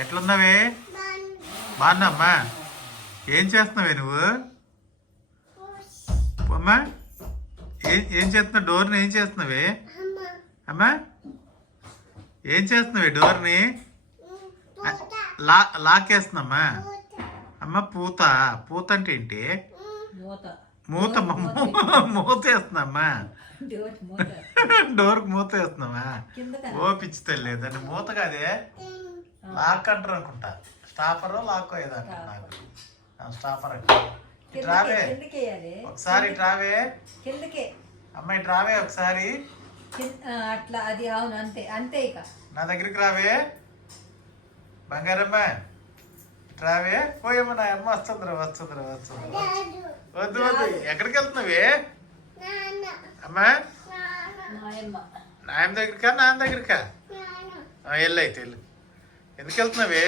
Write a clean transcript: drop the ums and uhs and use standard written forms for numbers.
ఎట్లున్నావే? బాగున్నామ్మా. ఏం చేస్తున్నావే నువ్వు? అమ్మా ఏం చేస్తున్నావు? డోర్ని ఏం చేస్తున్నావే? అమ్మా ఏం చేస్తున్నావే? డోర్ని లాకేస్తున్నామ్మా. అమ్మ పూత పూత అంటే ఏంటి? మూత మూత వేస్తున్నామ్మా. డోర్కి మూత వేస్తున్నావా? ఓ పిచ్చి తల్లి, దాన్ని మూత కాదే, లాక్ అంటారు అనుకుంటా. స్టాఫర్ లాక్ ఏదంట నాకు. స్టాఫర్ అంటే రావే ఒకసారి, రావే అమ్మాయి, రావే ఒకసారి అట్లా. అది అవును, అంతే అంతే. ఇక నా దగ్గరికి రావే బంగారమ్మ, రావే. పోయమ్మ, నా అమ్మ వస్తుందిరా వస్తుందిరా వస్తుంది. వద్దు వద్దు, ఎక్కడికి వెళ్తున్నావే అమ్మా? నాయన దగ్గరికా నాన్న దగ్గరికా? వెళ్ళు అయితే వెళ్ళు. ఎందుకు వెళ్తున్నావే?